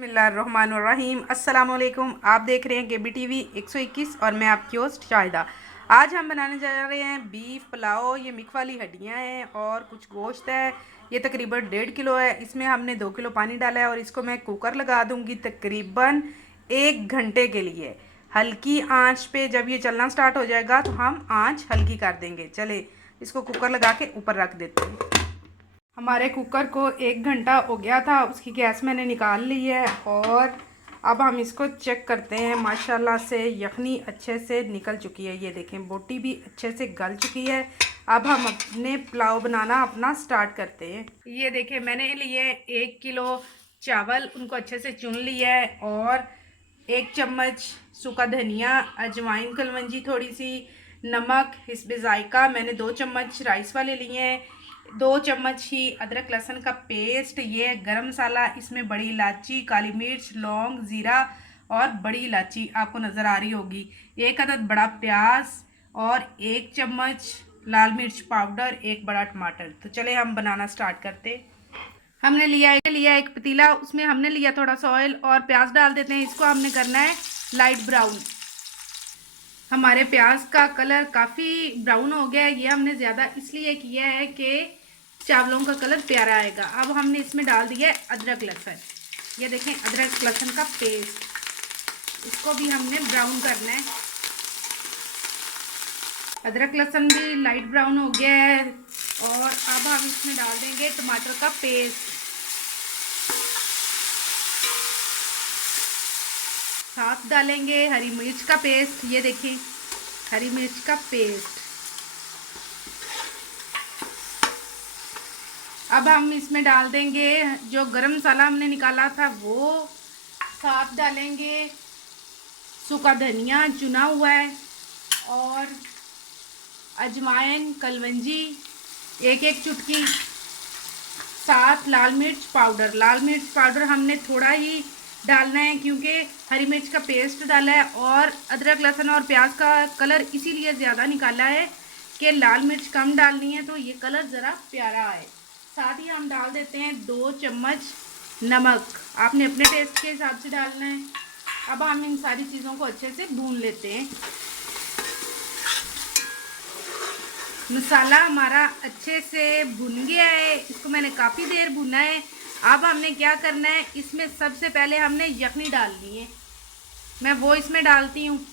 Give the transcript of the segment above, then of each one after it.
बिस्मिल्लाहिर्रहमानिर्रहीम। अस्सलाम वालेकुम। आप देख रहे हैं केबी टीवी 121 और मैं आपकी होस्ट शाहिदा। आज हम बनाने जा रहे हैं बीफ पुलाव। ये मिक वाली हड्डियां हैं और कुछ गोश्त है। ये तकरीबन 1.5 किलो है। इसमें हमने 2 किलो पानी डाला है और इसको मैं कुकर लगा दूंगी तकरीबन 1 घंटे के लिए। हल्की आंच पे जब ये चलना स्टार्ट हो जाएगा तो हम आंच हल्की कर देंगे। चले इसको कुकर लगा के ऊपर रख देते हैं। हमारे कुकर को 1 घंटा हो गया था, उसकी गैस मैंने निकाल ली है और अब हम इसको चेक करते हैं। माशाल्लाह से यखनी अच्छे से निकल चुकी है। ये देखें बोटी भी अच्छे से गल चुकी है। अब हम अपने पुलाव बनाना अपना स्टार्ट करते हैं। ये देखें मैंने लिए 1 किलो चावल, उनको अच्छे से चुन लिया है और 1 चम्मच सूखा धनिया, अजवाइन कलवंजी थोड़ी सी, नमक हिस्बे जायका। मैंने 2 चम्मच राइस वाले लिए हैं। 2 चम्मच ही अदरक लहसुन का पेस्ट। ये गरम मसाला, इसमें बड़ी इलायची, काली मिर्च, लौंग, ज़ीरा और बड़ी इलायची आपको नज़र आ रही होगी। 1 अदद बड़ा प्याज और 1 चम्मच लाल मिर्च पाउडर, 1 बड़ा टमाटर। तो चले हम बनाना स्टार्ट करते। हमने लिया एक पतीला, उसमें हमने लिया थोड़ा सा ऑयल और प्याज डाल देते हैं। इसको हमने करना है लाइट ब्राउन। हमारे प्याज का कलर काफ़ी ब्राउन हो गया है। ये हमने ज़्यादा इसलिए किया है कि चावलों का कलर प्यारा आएगा। अब हमने इसमें डाल दिया है अदरक लहसुन। ये देखें अदरक लहसुन का पेस्ट, इसको भी हमने ब्राउन करना है। अदरक लहसुन भी लाइट ब्राउन हो गया है और अब हम इसमें डाल देंगे टमाटर का पेस्ट। साथ डालेंगे हरी मिर्च का पेस्ट। ये देखिए हरी मिर्च का पेस्ट। अब हम इसमें डाल देंगे जो गरम मसाला हमने निकाला था वो। साथ डालेंगे सूखा धनिया चुना हुआ है और अजवाइन कलवंजी 1-1 चुटकी। साथ लाल मिर्च पाउडर। लाल मिर्च पाउडर हमने थोड़ा ही डालना है क्योंकि हरी मिर्च का पेस्ट डाला है और अदरक लहसुन और प्याज का कलर इसीलिए ज़्यादा निकाला है कि लाल मिर्च कम डालनी है तो ये कलर ज़रा प्यारा आए। साथ ही हम डाल देते हैं 2 चम्मच नमक। आपने अपने टेस्ट के हिसाब से डालना है। अब हम इन सारी चीज़ों को अच्छे से भून लेते हैं। मसाला हमारा अच्छे से भुन गया है, इसको मैंने काफ़ी देर भुना है। अब हमने क्या करना है, इसमें सबसे पहले हमने यखनी डालनी है। मैं वो इसमें डालती हूँ।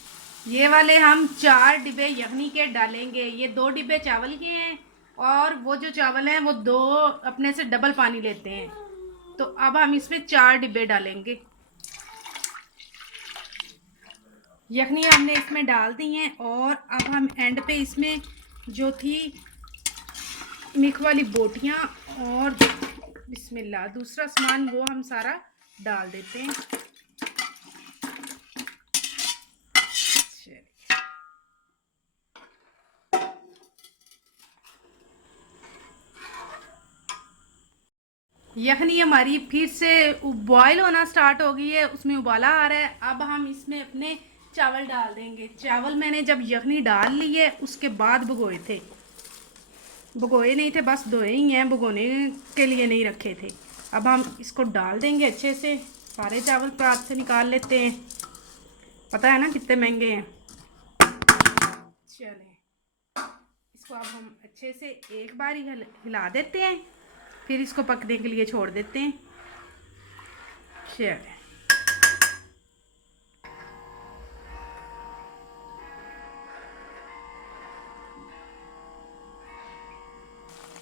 ये वाले हम 4 डिब्बे यखनी के डालेंगे। ये 2 डिब्बे चावल के हैं और वो जो चावल हैं वो 2 अपने से डबल पानी लेते हैं। तो अब हम इसमें 4 डिब्बे डालेंगे। यखनी हमने इसमें डाल दी हैं और अब हम एंड पे इसमें जो थी मिक वाली बोटियाँ और बिस्मिल्लाह दूसरा सामान वो हम सारा डाल देते हैं। यखनी हमारी फिर से बॉयल होना स्टार्ट हो गई है, उसमें उबाला आ रहा है। अब हम इसमें अपने चावल डाल देंगे। चावल मैंने जब यखनी डाल ली है उसके बाद भिगोए थे। भिगोए नहीं थे, बस धोए ही हैं, भिगोने के लिए नहीं रखे थे। अब हम इसको डाल देंगे अच्छे से। सारे चावल हाथ से निकाल लेते हैं, पता है ना कितने महंगे हैं। चलें इसको अब हम अच्छे से एक बार ही हिला देते हैं, फिर इसको पकने के लिए छोड़ देते हैं। चलें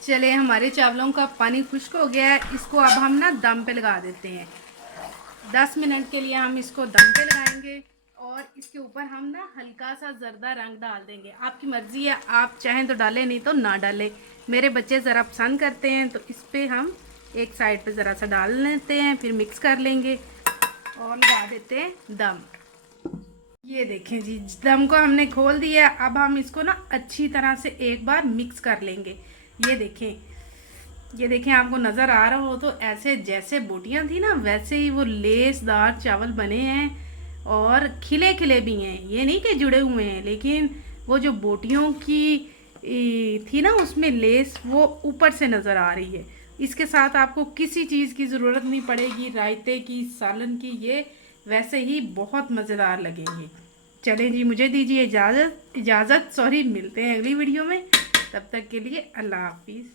चले हमारे चावलों का पानी खुश्क हो गया है। इसको अब हम ना दम पे लगा देते हैं। 10 मिनट के लिए हम इसको दम पे लगाएंगे और इसके ऊपर हम ना हल्का सा जर्दा रंग डाल देंगे। आपकी मर्ज़ी है, आप चाहें तो डालें, नहीं तो ना डालें। मेरे बच्चे ज़रा पसंद करते हैं तो इस पर हम एक साइड पे ज़रा सा डाल लेते हैं, फिर मिक्स कर लेंगे और लगा देते हैं दम। ये देखें जी दम को हमने खोल दिया। अब हम इसको ना अच्छी तरह से एक बार मिक्स कर लेंगे। ये देखें आपको नज़र आ रहा हो तो ऐसे जैसे बोटियां थी ना वैसे ही वो लेसदार चावल बने हैं और खिले खिले भी हैं। ये नहीं कि जुड़े हुए हैं, लेकिन वो जो बोटियों की थी ना उसमें लेस वो ऊपर से नज़र आ रही है। इसके साथ आपको किसी चीज़ की ज़रूरत नहीं पड़ेगी, रायते की, सालन की, ये वैसे ही बहुत मज़ेदार लगेंगे। चलें जी, मुझे दीजिए इजाज़त, मिलते हैं अगली वीडियो में। तब तक के लिए अल्लाह हाफिज़।